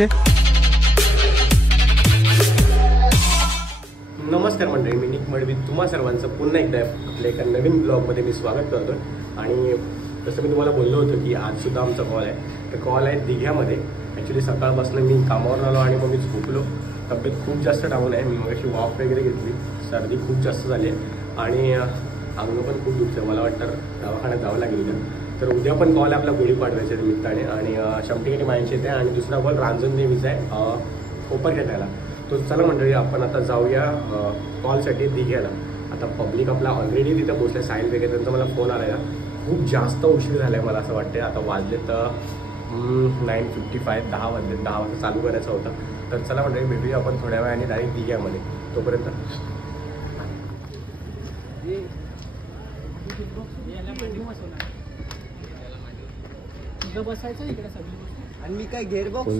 Okay. नमस्कार मंडळी, मी निक मडवी तुम्हा सर्वांचं पुन्हा एकदा आपल्या एका नवीन ब्लॉगमध्ये मी स्वागत करतो. आणि जसं मी तुम्हाला बोललो होतो की आज सुद्धा आमचा कॉल आहे. तर कॉल आहे दिघ्यामध्ये. ॲक्च्युली सकाळपासून मी कामावर आलो आणि मग मी झोपलो. तब्येत खूप जास्त डाऊन आहे. मी मगाशी वॉक वगैरे घेतली. सर्दी खूप जास्त झाली आहे आणि अंग पण खूप दुखतं. मला वाटतं दवाखान्यात जावं लागेल. तर उद्या पण कॉल आहे आपला गुढीपाडव्याच्या निमित्ताने आणि शमटिकेटी मायनचे येते आणि दुसरा कॉल रांजण देवीचा आहे कोपर खेटायला. तो चला मंडळी आपण आता जाऊया कॉलसाठी दिघ्याला. आता पब्लिक आपला ऑलरेडी तिथं पोचलं. साहिल वगैरे त्यांचा मला फोन आला. खूप जास्त उशीर झाला आहे मला असं वाटतं. आता वाजले तर 9:55 10 वाजले. 10 वाजता चालू करायचं होतं. तर चला मंडळी भेटूया आपण थोड्या वेळाने डायरेक्ट दिघ्यामध्ये. तोपर्यंत बसायचं इकडे सगळी. आणि मी काय गेअरबॉक्स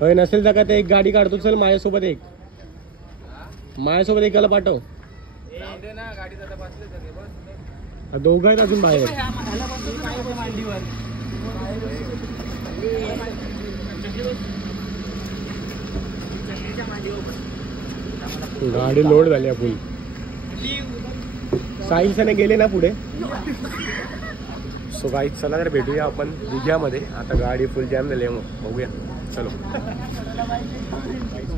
होय नसेल जगा ते एक गाडी काढतो. चल माझ्यासोबत एकाला पाठव. दोघं आहेत अजून बाहेर. गाडी लोड झाली फुल. साहिलसने गेले ना पुढे. सो गाईज चला तर भेटूया आपण दिघ्यामध्ये. आता गाडी फुल जॅम झाली आहे. मग बघूया. चलो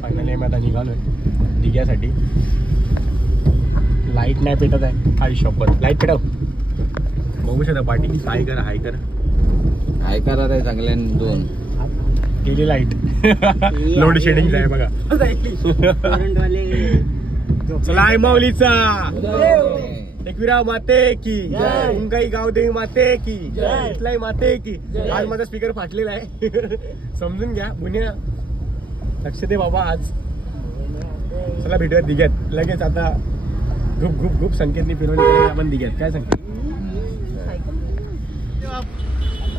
फायनली आम्ही आता निघालोय दिघ्यासाठी. लाईट नाही पेटत आहे. आई शपथ लाईट पेटव. बघू शकता पार्टी. हाय कर हाय कर हाय करा रे चांगल्या. 2 गेली लाईट. लोड शेडिंग आहे बघा. चला आई माऊलीचा एकविरा माते की उनकाई गाव देवी माते की इथलाई माते की. आज माझा स्पीकर फाटलेला आहे. समजून घ्या. बुनिया लक्ष दे बाबा आज. चला भेटूया दिघ्यात लगेच. आता खूप संकेतनी फिरवली आपण दिघ्यात. काय सांगता?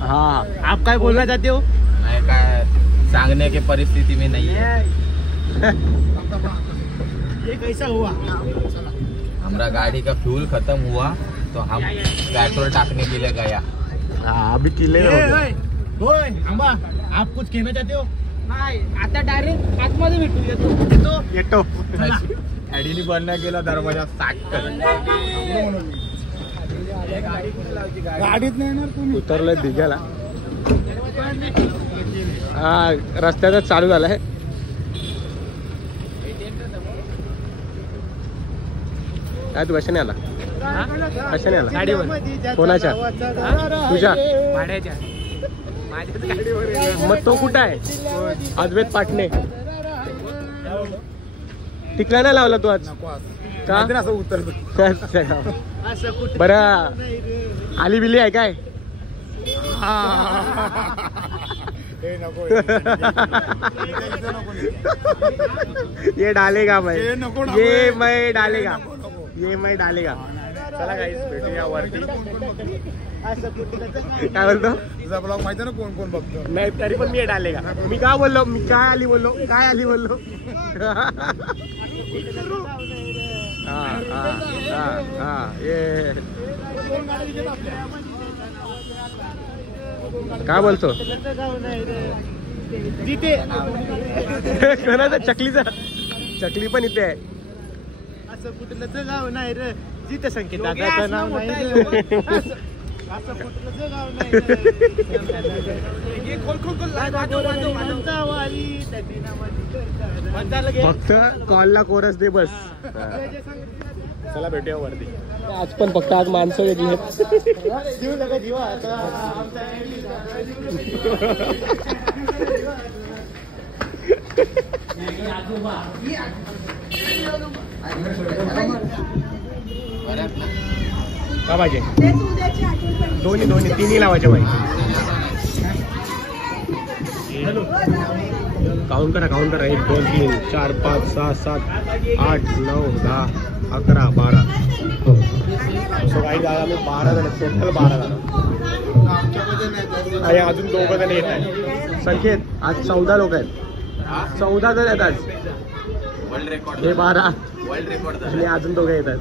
हाँ आप काय बोलना चाहते हो? मैं काय सांगने की परिस्थिति में नहीं है. ये कैसा हुआ? हमारा गाड़ी का फ्यूल खत्म हुआ तो हम पेट्रोल टाकने के लिए गया. हाँ अभी किले आप कुछ कहना चाहते हो? नाही आता डायरेक्ट आतमध्ये भेटू. येतो. गाडीने बंद केला दरवाजा साटकन. गाडीत नाही येणार तुम्ही. उतरलोय दिघ्याला. हा रस्त्यातच चालू झालाय. काय तू कशाने आला? कशाने आला? गाडीवर. कोणाच्या? तुझ्या भाड्याच्या. मग तो कुठं आहे? अद्वैत पाटणे. टिकला नाही लावला तू आज का? असं उतरतो. बरं आली बिली आहे काय? ये डालेगा मैं. ये मैं डालेगा. चला गाईस भेटूया वरती. काय बोलतो? तुझा ब्लॉग माहिती ना कोण कोण बघतो. नाही तरी पण मी डालेगा. मी काय बोललो? मी काय आली बोललो? ये काय बोलतो? जिथे कोणाचा? चकली पण इथे आहे. असं कुठलंच गाव नाही रे जिथे संकेत नाव नाही. असं कुठलंच गाव नाही. फक्त कॉलला कोरस दे बस. चला भेटूया वरती. आज पण फक्त आज माणसं वेगळी आहेत. का पाहिजे? दोन्ही तिन्ही लावायचे पाहिजे. काउंट करा 1 2 3 4 5 6 7 8 9 10 11 12. सो काही दादा मी 12 जण. टोटल 12 जण. आणि अजून 2 जण येत आहेत. संकेत आज 14 लोक आहेत. 14 जण आहेत आज. World record. हे 12 वर्ल्ड रेकॉर्ड. आणि अजून 2 येत आहेत.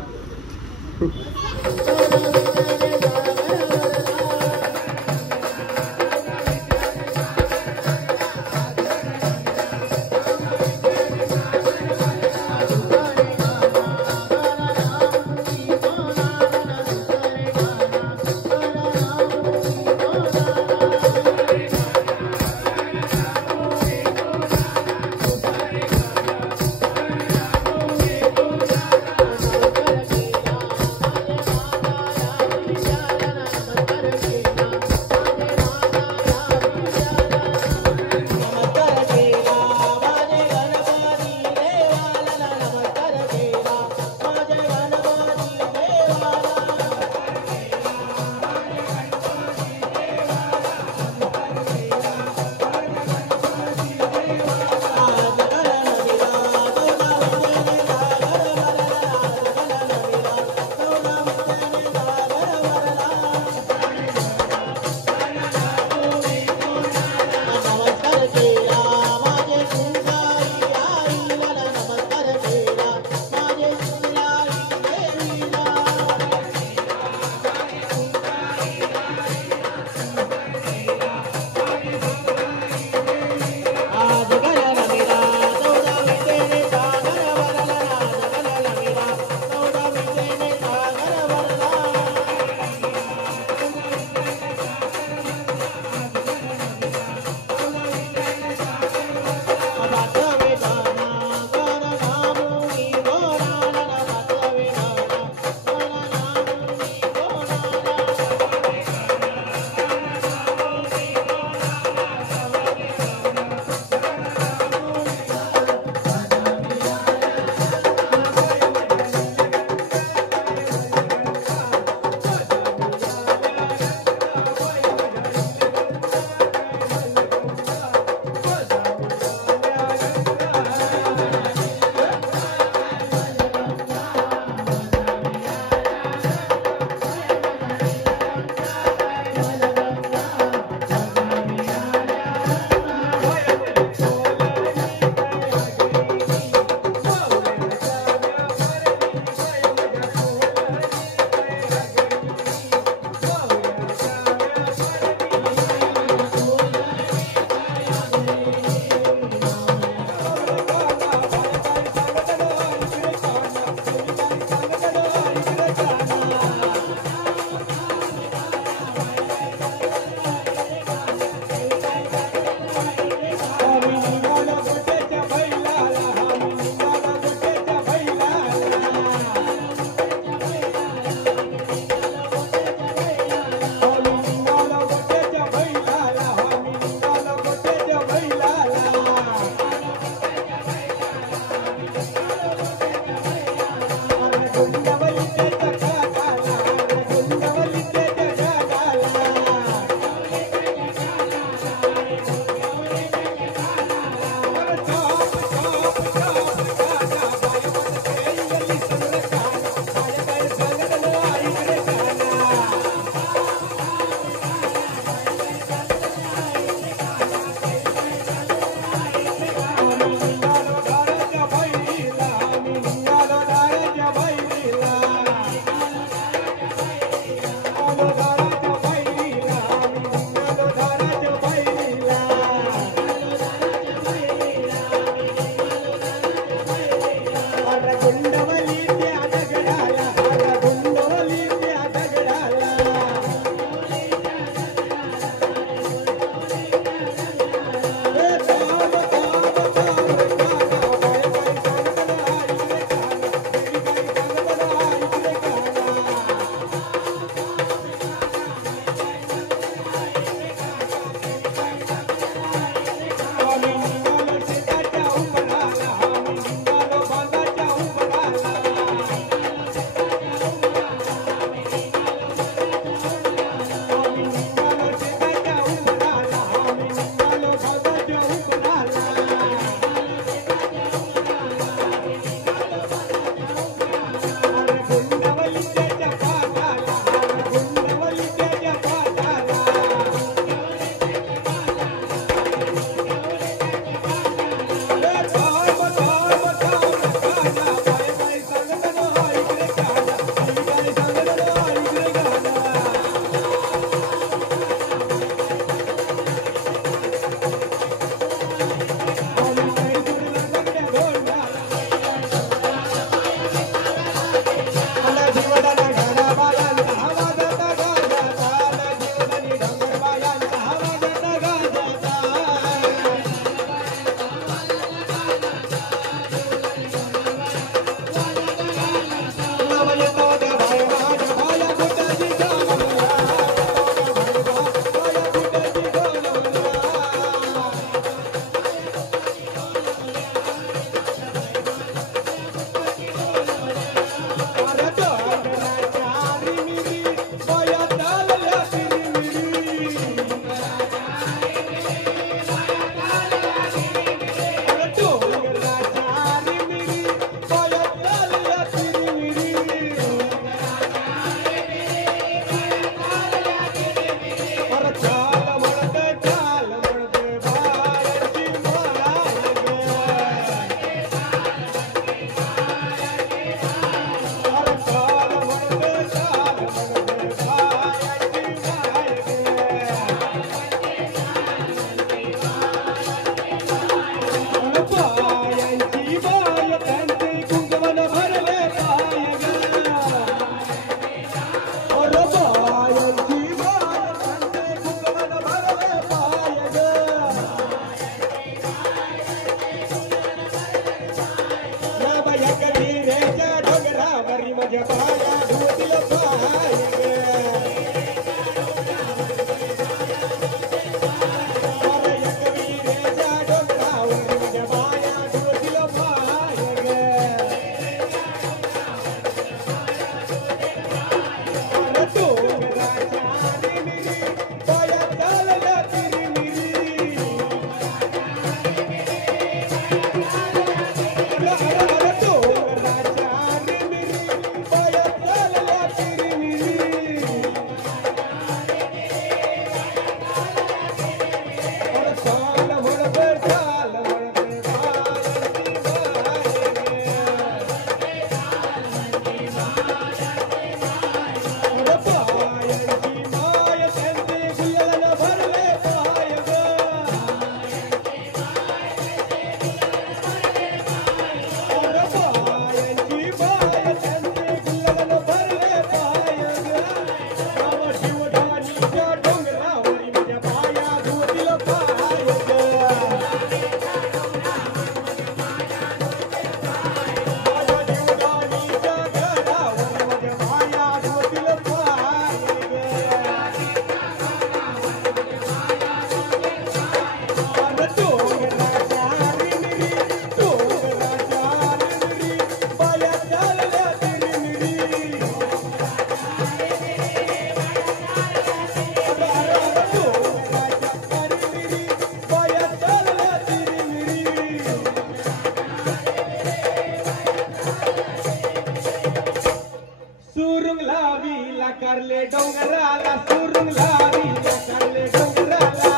करले डोंगराला सुरुंग लावी करले डोंगराला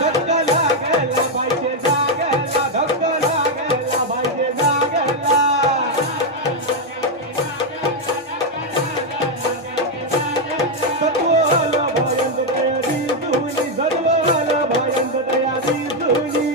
धक्का लागला पाहिजे जागला धक्का लागला पाहिजे जागला सत्वाला भयंत तयारी जुनी सत्वाला भयंत तयारी जुनी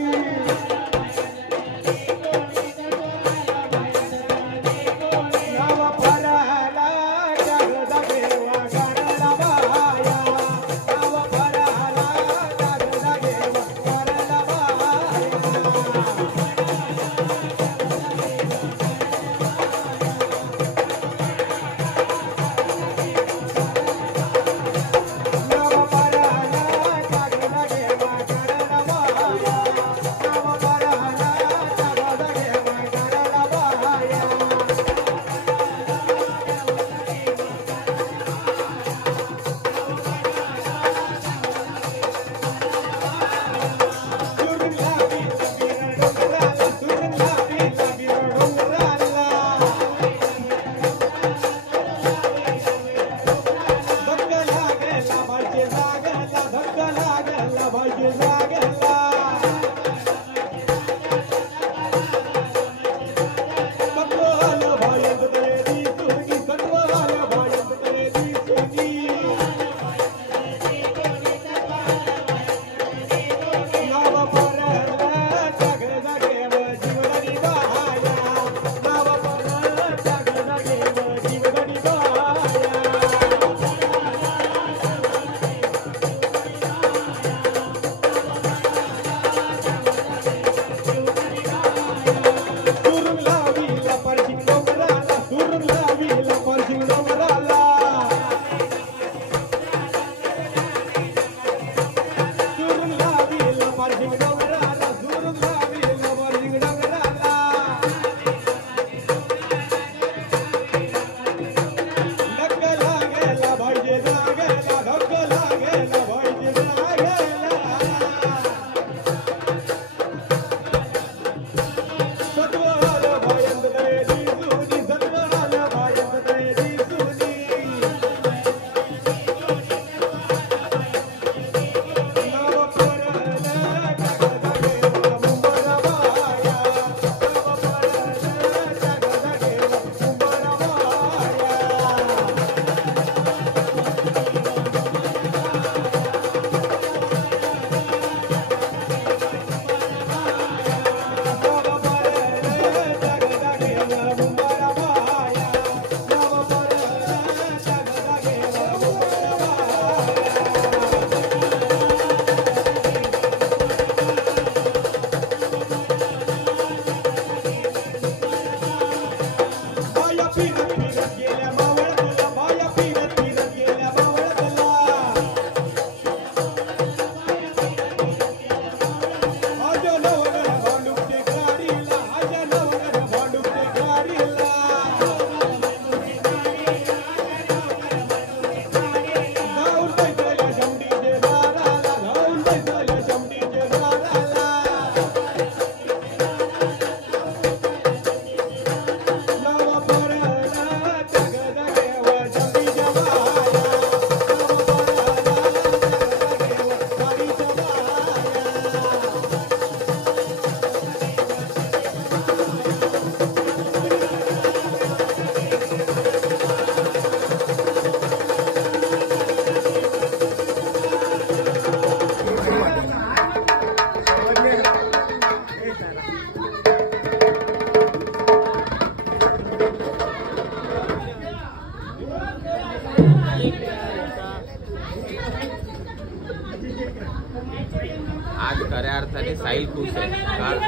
खऱ्या अर्थाने साहिल खुश आहे कारण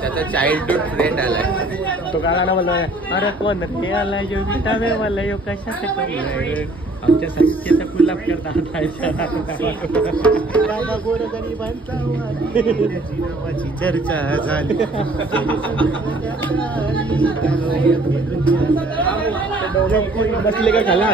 त्याचा चाइल्डहुड फ्रेंड आलाय. तो का गाणं म्हणला अरे कोण ते आला यो विटावे मला यो कशात आमच्या संस्थेचा गुलाब करता बाबा गोरगरिबांचा जीवनाची चर्चा झाली. बसले का खाला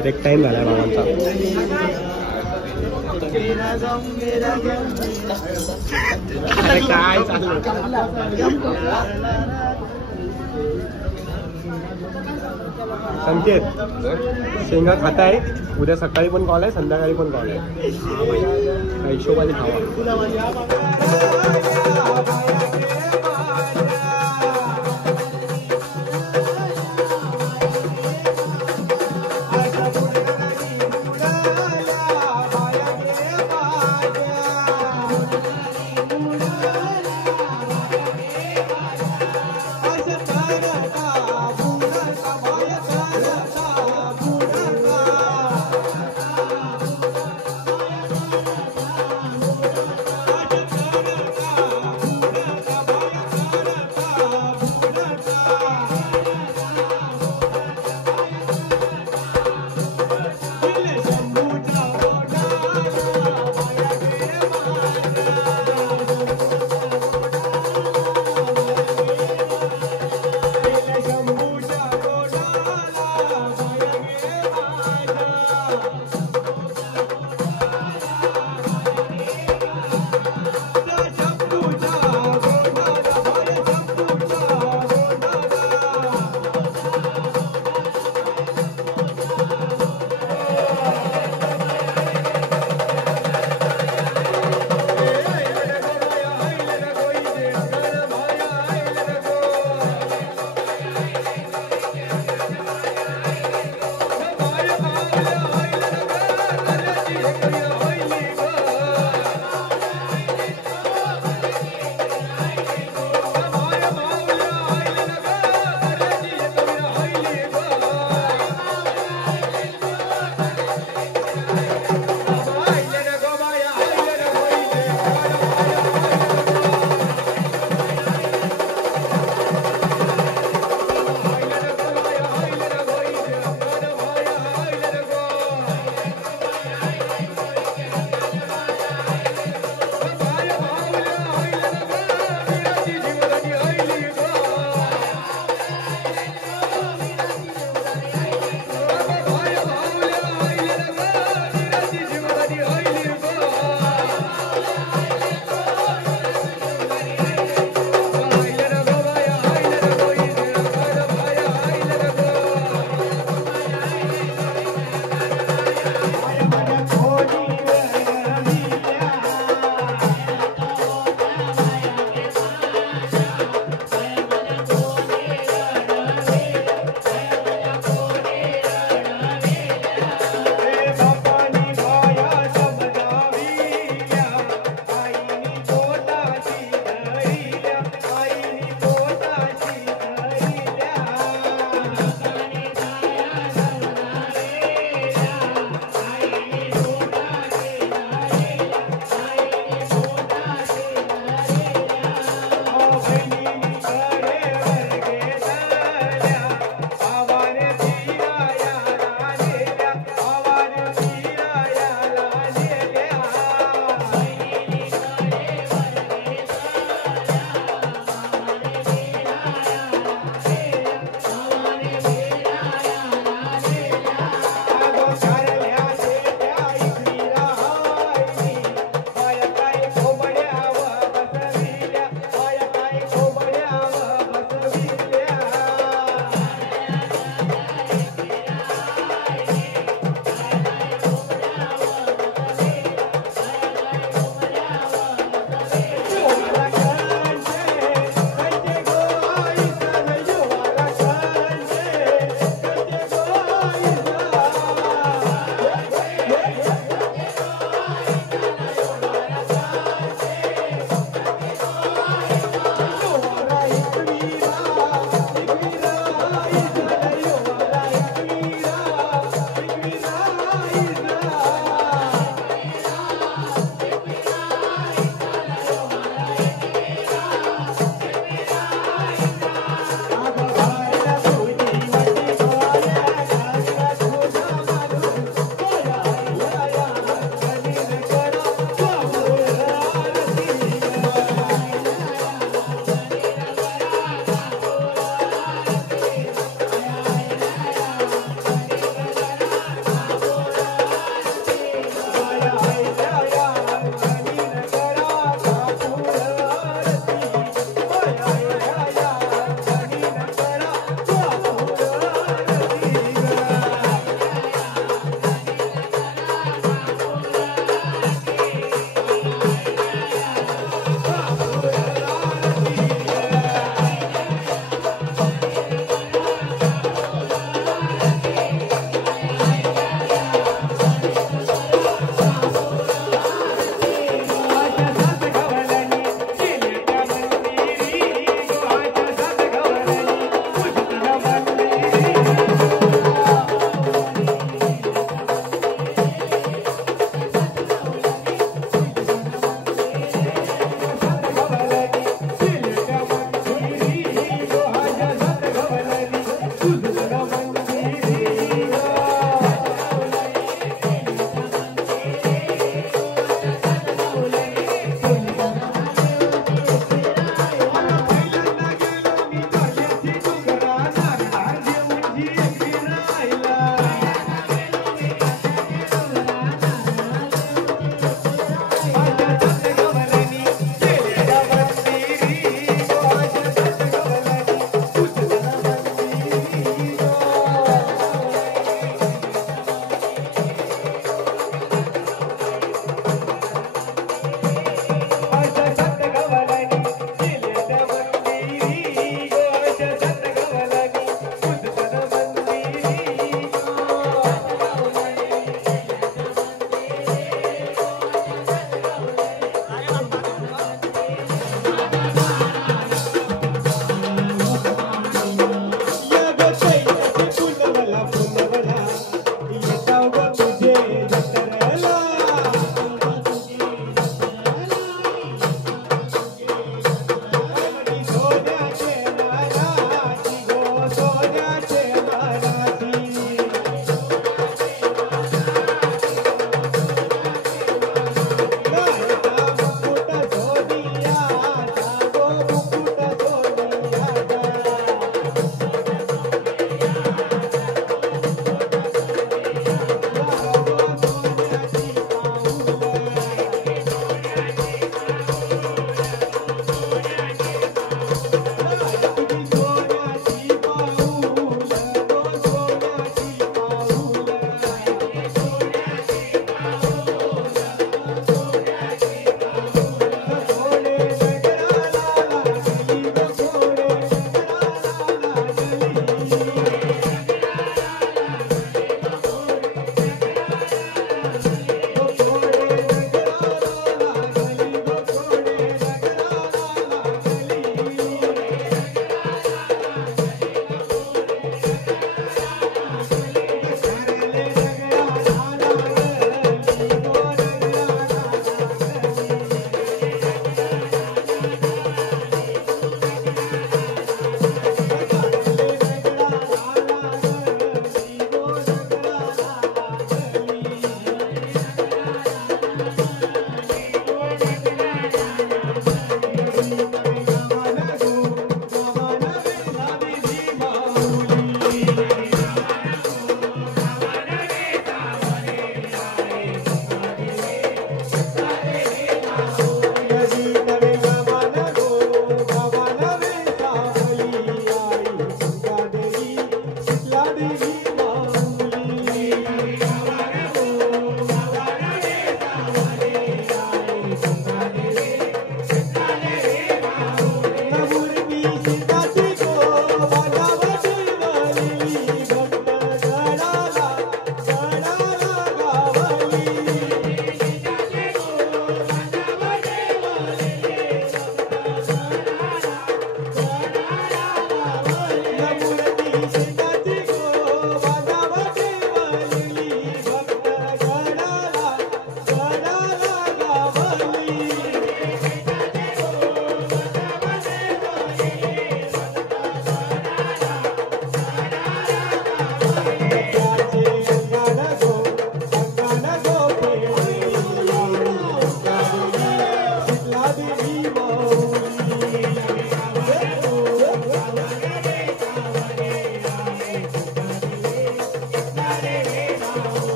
ब्रेक टाइम झालाय बाबांचा. काय चाललं संकेत शेंगा खाताय. उद्या सकाळी पण कॉल आहे संध्याकाळी पण कॉल आहे. हिशोबाने खावा.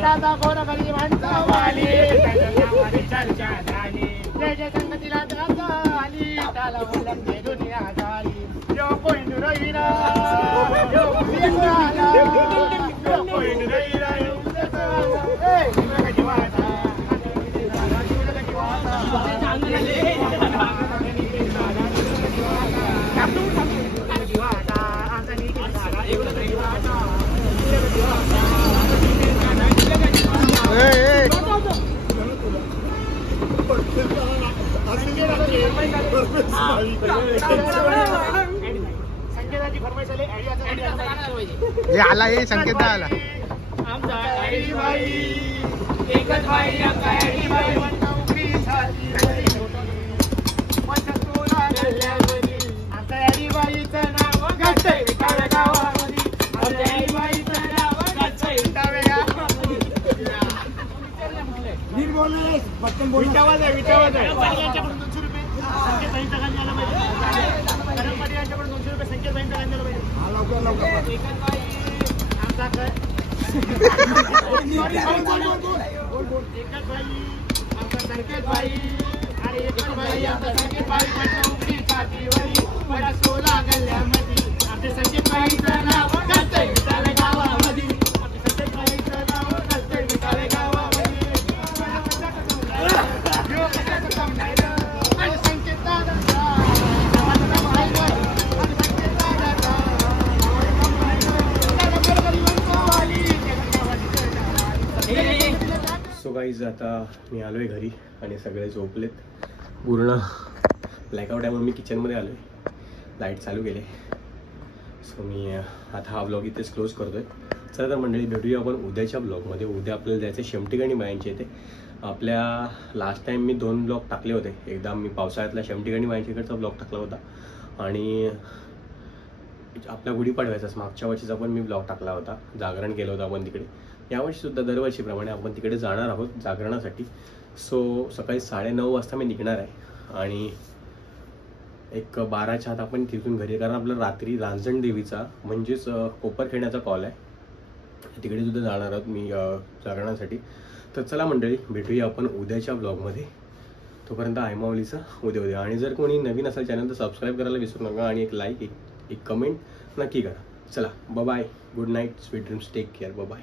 दादा गोर गरिबांचा वाली चर्चा झाली जय जय संगतीला दादा आली त्याला ओळखते दुनिया झाली यो पॉइंट रहिरा यो पुण्याला यो पॉइंट रहिरा यो पुण्याला ए शिवगजी वाटा शिवगजी संकेताची फरमाईश आली हे आला हे संकेत आला आमचा आयडी बाई एकच बाई आमचा आयडी बाई नोकरी झाली पंचतोला गल्ल्यामध्ये आमच्या आयडी बाईचं नाव गाजतंय विटाव्या गावामध्ये आमच्या आयडी बाईचं नाव गाजतंय विटाव्या गावामध्ये नीट बोलले पटकन बोल विटावाज आहे यांच्याकडून 200 रुपये संकेत बाईंचा गांधी आला पाहिजे करमवाडी यांच्याकडून 200 रुपये संकेत बाईंचा गांधी आला पाहिजे एकच बाई आमचा एकच बाई आमचा संकेत बाई आणि एकच बाई आमचा संकेत बाई नोकरी साथीवरी मला 16 गल्ल्यामध्ये आमच्या संकेत बाईचं नाव गाजतंय विटाव्या गावामध्ये आमच्या संकेत बाईचं नाव गाजतंय विटाव्या गावामध्ये सो गाईज आता मी आलोय घरी आणि सगळे झोपलेत पूर्ण ब्लॅकआउट आहे म्हणून मी किचनमध्ये आलोय लाईट चालू केले सो मी आता हा ब्लॉग इथेच क्लोज करतोय चला तर मंडळी भेटूया आपण उद्याच्या ब्लॉगमध्ये उद्या आपल्याला जायचं शेमटिकाणी बायांचे येते आपल्या लास्ट टाइम मी 2 ब्लॉग टाकले होते एकदा मी पावसाळ्यातला शेमटिकाणी बायांच्याकडचा ब्लॉग टाकला होता आणि आपल्या गुढीपाडव्याचाच मागच्या वर्षीचा पण मी ब्लॉग टाकला होता जागरण केलं होतं आपण तिकडे यावर्षी सुद्धा दरवर्षीप्रमाणे आपण तिकडे जाणार आहोत जागरणासाठी सो सकाळी 9:30 वाजता मी निघणार आहे आणि एक 12च्या आत आपण तिथून घरी कारण आपलं रात्री रांजण देवीचा म्हणजेच कोपर खेळण्याचा कॉल आहे तिकडे सुद्धा जाणार आहोत मी जागरणासाठी तर चला मंडळी भेटूया आपण उद्याच्या ब्लॉगमध्ये तोपर्यंत आयमावलीचा उद्या आणि जर कोणी नवीन असेल चॅनल तर सबस्क्राईब करायला विसरू नका आणि एक लाईक एक कमेंट नक्की करा चला bye good night sweet dreams take care bye